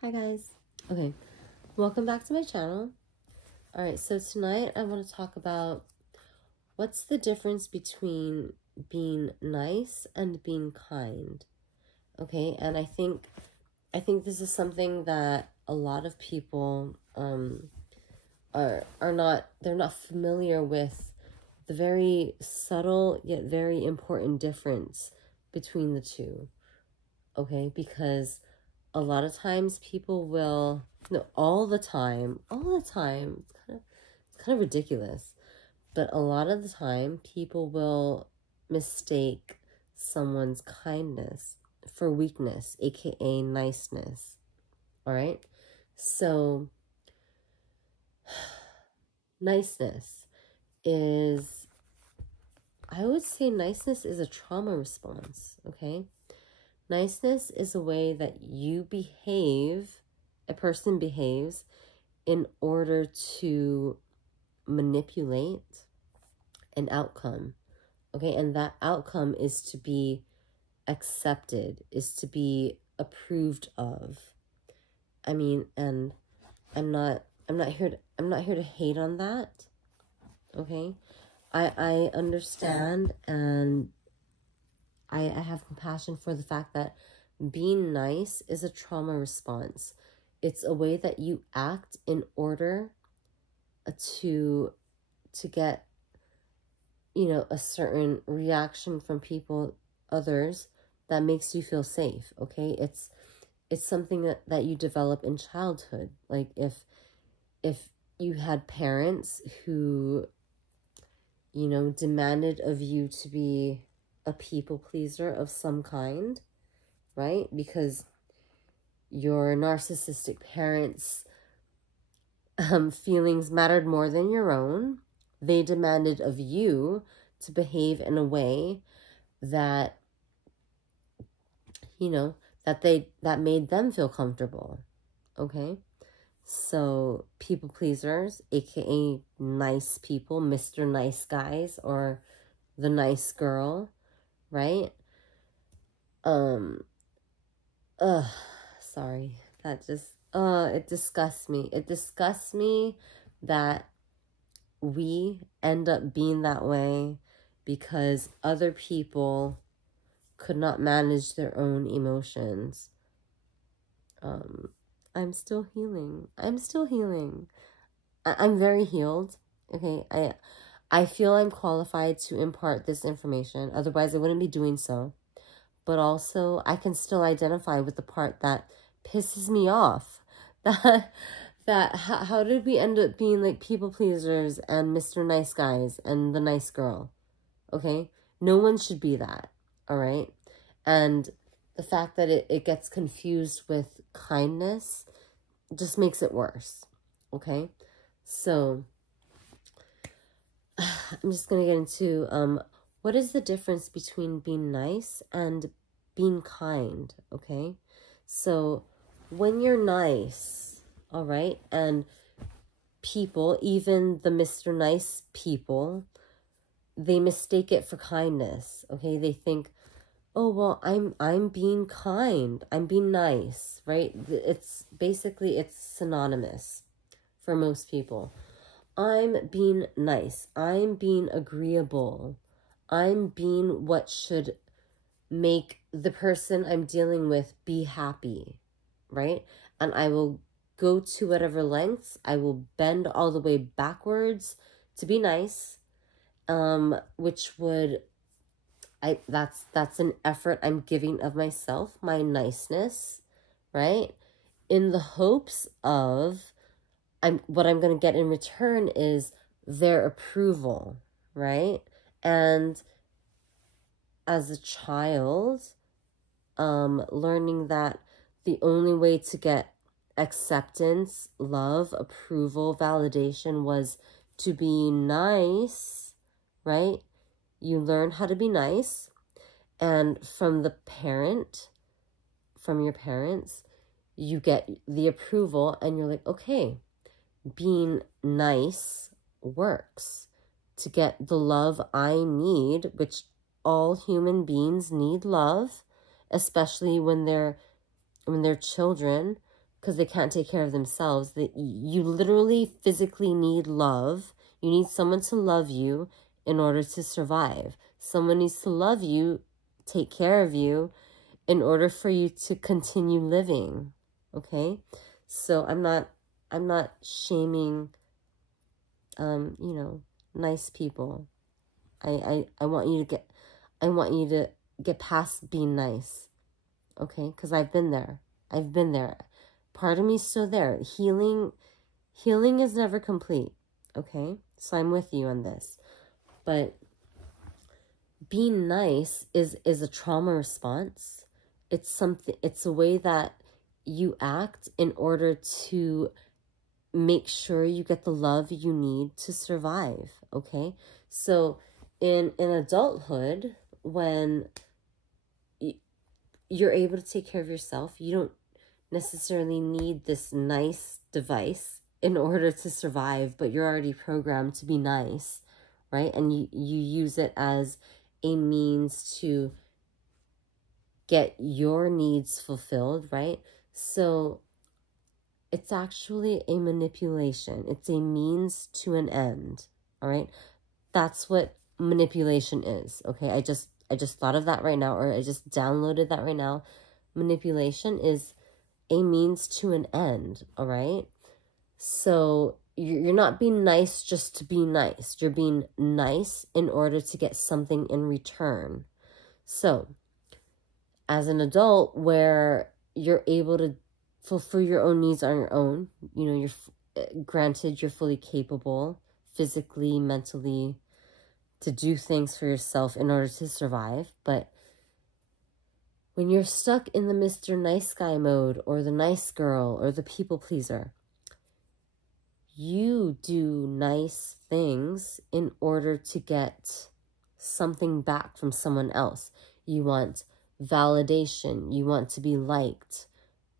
Hi guys. Okay, welcome back to my channel. Alright, so tonight I want to talk about what's the difference between being nice and being kind. Okay, and I think this is something that a lot of people are not familiar with, the very subtle yet very important difference between the two. Okay, because a lot of times people will, no, all the time, it's kind of ridiculous, but a lot of the time people will mistake someone's kindness for weakness, aka niceness. All right, so niceness is, I would say niceness is a trauma response. Okay, niceness is a way that a person behaves in order to manipulate an outcome. Okay, and that outcome is to be accepted, is to be approved of. I mean, and I'm not here to hate on that. Okay, I understand, and I have compassion for the fact that being nice is a trauma response. It's a way that you act in order to get, a certain reaction from others, that makes you feel safe. Okay, it's something that you develop in childhood. Like if you had parents who, demanded of you to be a people pleaser of some kind, right? Because your narcissistic parents' feelings mattered more than your own. They demanded of you to behave in a way that, that made them feel comfortable. Okay, so people pleasers, aka nice people, Mr. Nice Guys, or the nice girl, right? Sorry, that just, it disgusts me. It disgusts me that we end up being that way because other people could not manage their own emotions. I'm still healing. I'm very healed. Okay, I feel I'm qualified to impart this information. Otherwise, I wouldn't be doing so. But also, I can still identify with the part that pisses me off. How did we end up being like people pleasers and Mr. Nice Guys and the nice girl? Okay, no one should be that. All right, and the fact that it gets confused with kindness just makes it worse. Okay, so I'm just gonna get into what is the difference between being nice and being kind. Okay, so when you're nice, all right, and people, even the Mr. Nice people, they mistake it for kindness. Okay, they think, oh, well, I'm being kind, I'm being nice, right? It's basically, it's synonymous for most people. I'm being nice, I'm being agreeable, I'm being what should make the person I'm dealing with be happy, right? And I will go to whatever lengths, I will bend all the way backwards to be nice, which would, that's an effort I'm giving of myself, my niceness, right? In the hopes of, what I'm going to get in return is their approval, right? And as a child, learning that the only way to get acceptance, love, approval, validation was to be nice, right? You learn how to be nice, and from your parents, you get the approval, and you're like, okay, being nice works to get the love I need, which all human beings need love, especially when they're children, because they can't take care of themselves. That you literally physically need love. You need someone to love you in order to survive. Someone needs to love you, take care of you, in order for you to continue living. Okay? So I'm not shaming you know, nice people. I want you to get past being nice. Okay? Because I've been there. Part of me's still there. Healing is never complete. Okay? So I'm with you on this. But being nice is a trauma response. It's a way that you act in order to make sure you get the love you need to survive. Okay? So in adulthood, when you're able to take care of yourself, you don't necessarily need this nice device in order to survive, but you're already programmed to be nice, right? And you use it as a means to get your needs fulfilled, right? So it's actually a manipulation. It's a means to an end, all right? That's what manipulation is, okay? I just thought of that right now, or I just downloaded that right now. Manipulation is a means to an end, all right? So you're not being nice just to be nice. You're being nice in order to get something in return. So as an adult, where you're able to fulfill your own needs on your own, you know, granted you're fully capable physically, mentally, to do things for yourself in order to survive. But when you're stuck in the Mr. Nice Guy mode, or the nice girl, or the people pleaser, you do nice things in order to get something back from someone else. You want validation. You want to be liked,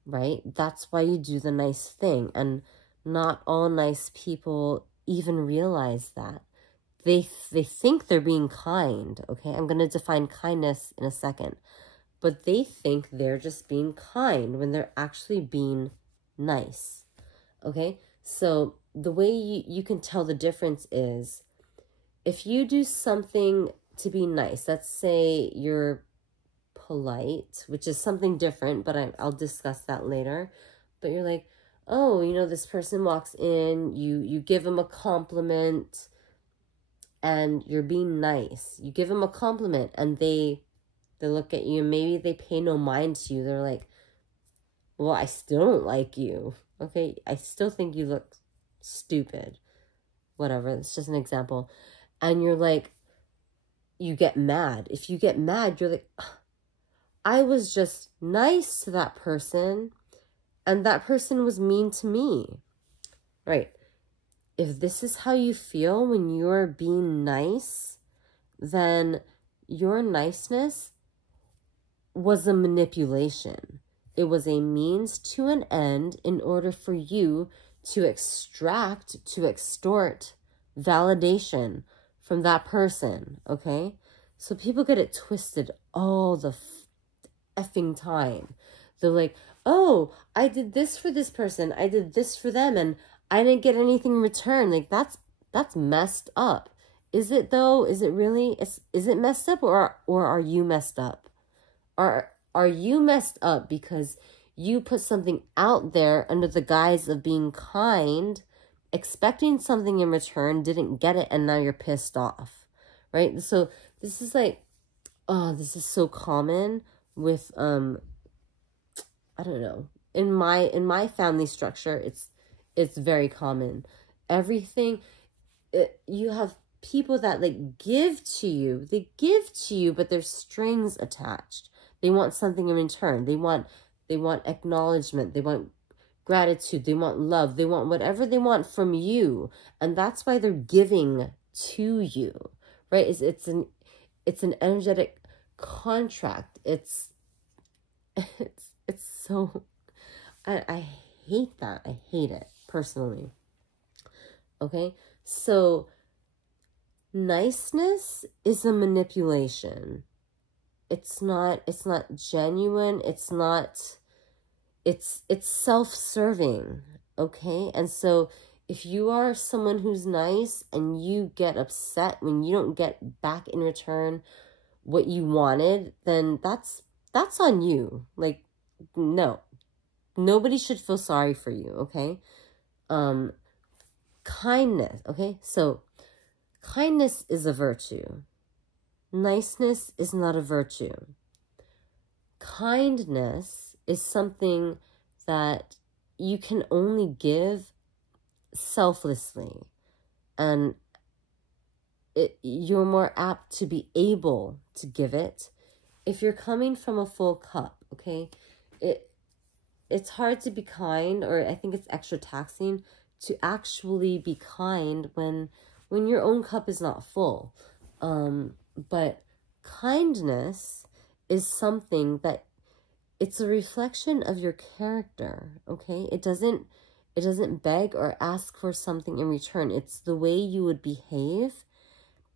right? That's why you do the nice thing. And not all nice people even realize that. They think they're being kind, okay? I'm going to define kindness in a second. But they think they're just being kind when they're actually being nice, okay? So the way you can tell the difference is, if you do something to be nice, let's say you're polite, which is something different, but I'll discuss that later. But you're like, oh, you know, this person walks in, you give them a compliment, and you're being nice. You give them a compliment, and they look at you, and maybe they pay no mind to you. They're like, well, I still don't like you. Okay, I still think you look stupid. Whatever, it's just an example. And you're like, you get mad. If you get mad, you're like, I was just nice to that person, and that person was mean to me. Right? If this is how you feel when you're being nice, then your niceness was a manipulation. It was a means to an end in order for you to extract, to extort validation from that person, okay? So people get it twisted all the effing time. They're like, oh, I did this for this person, I did this for them, and I didn't get anything in return. Like, that's messed up. Is it though? Is it really? Is it messed up, or are you messed up? Are you messed up because you put something out there under the guise of being kind, expecting something in return, didn't get it, and now you're pissed off, right? So this is like, oh, this is so common with I don't know, in my family structure, it's very common. Everything, you have people that like give to you, but there's strings attached. They want something in return. They want acknowledgement. They want gratitude. They want love. They want whatever they want from you, and that's why they're giving to you, right? It's an energetic contract. It's so, I hate that. I hate it personally. Okay, so niceness is a manipulation. It's not genuine. It's it's self-serving, okay? And so if you are someone who's nice and you get upset when you don't get back in return what you wanted, then that's on you. Like, no, nobody should feel sorry for you, okay? Kindness, okay? So kindness is a virtue. Niceness is not a virtue. Kindness is something that you can only give selflessly, and you're more apt to be able to give it if you're coming from a full cup, okay? It's hard to be kind, or I think it's extra taxing to actually be kind when your own cup is not full. But kindness is something that it's a reflection of your character, okay? It doesn't beg or ask for something in return. It's the way you would behave,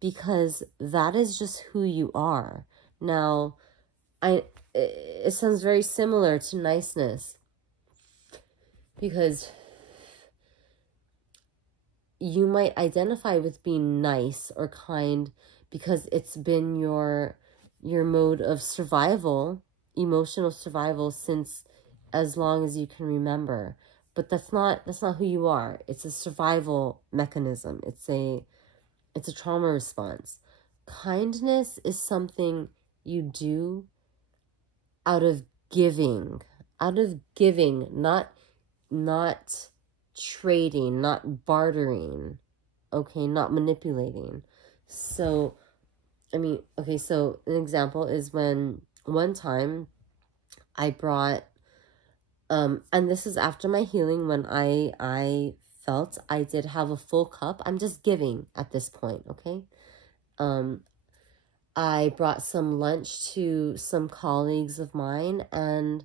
because that is just who you are. Now, it sounds very similar to niceness, because you might identify with being nice or kind because it's been your mode of survival, emotional survival, since as long as you can remember. But that's not who you are. It's a survival mechanism. It's a trauma response. Kindness is something you do out of giving, not trading, not bartering, okay, not manipulating. So, I mean, okay, so an example is when one time I brought, and this is after my healing, when I felt I did have a full cup. I'm just giving at this point, okay? I brought some lunch to some colleagues of mine, and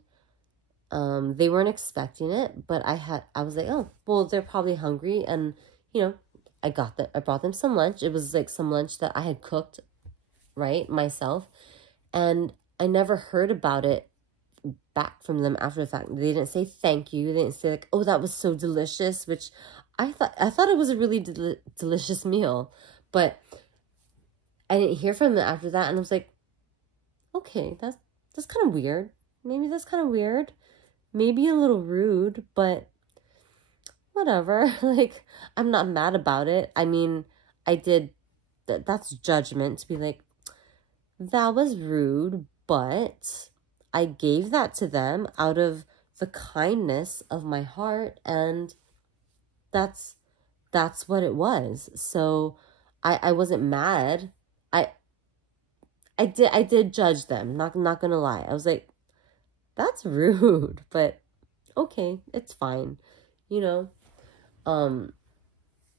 they weren't expecting it, but I was like, oh, well, they're probably hungry, and you know, I brought them some lunch. It was like some lunch that I had cooked, right, myself, and I never heard about it back from them after the fact. They didn't say thank you. They didn't say like, oh, that was so delicious, which I thought it was a really delicious meal, but I didn't hear from them after that, and I was like, okay, that's kind of weird. Maybe that's kind of weird. Maybe a little rude, but whatever. Like, I'm not mad about it. I mean, that's judgment to be like, that was rude, but I gave that to them out of the kindness of my heart, and that's what it was. So I wasn't mad. I did judge them, not gonna lie. I was like, that's rude, but okay, it's fine, you know,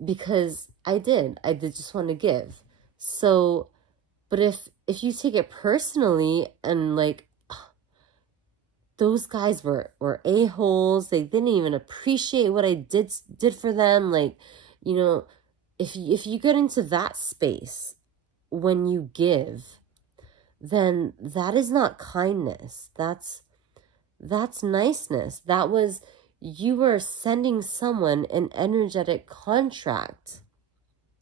because I did just want to give. So, but if you take it personally and like, those guys were a-holes, they didn't even appreciate what I did for them, like, you know, if you get into that space when you give, then that is not kindness. That's niceness. That was, you were sending someone an energetic contract,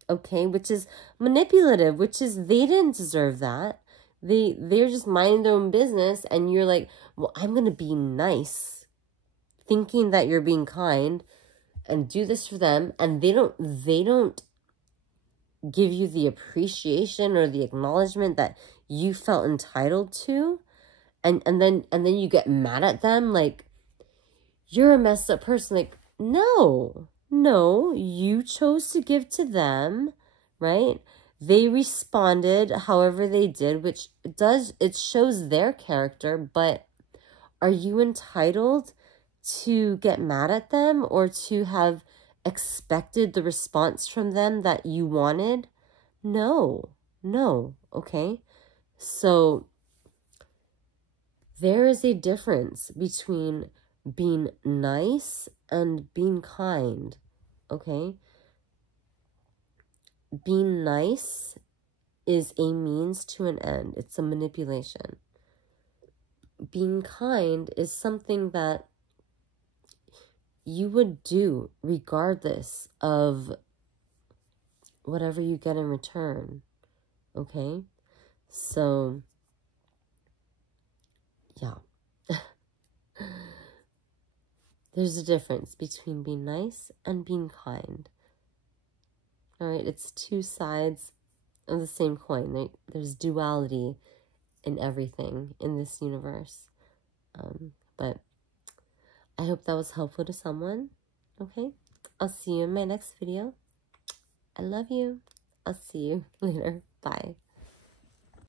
okay, which is manipulative, which is, they didn't deserve that. They're just minding their own business, and you're like, well, I'm going to be nice, thinking that you're being kind, and do this for them, and they don't give you the appreciation or the acknowledgement that you felt entitled to, and then you get mad at them like you're a messed up person. Like, no, you chose to give to them, right? They responded however they did, which it shows their character, but are you entitled to get mad at them or to have expected the response from them that you wanted? No, okay? So there is a difference between being nice and being kind, okay? Being nice is a means to an end. It's a manipulation. Being kind is something that you would do regardless of whatever you get in return. Okay? So, yeah. There's a difference between being nice and being kind. All right? It's two sides of the same coin. There's duality in everything in this universe. But I hope that was helpful to someone. Okay? I'll see you in my next video. I love you. I'll see you later. Bye.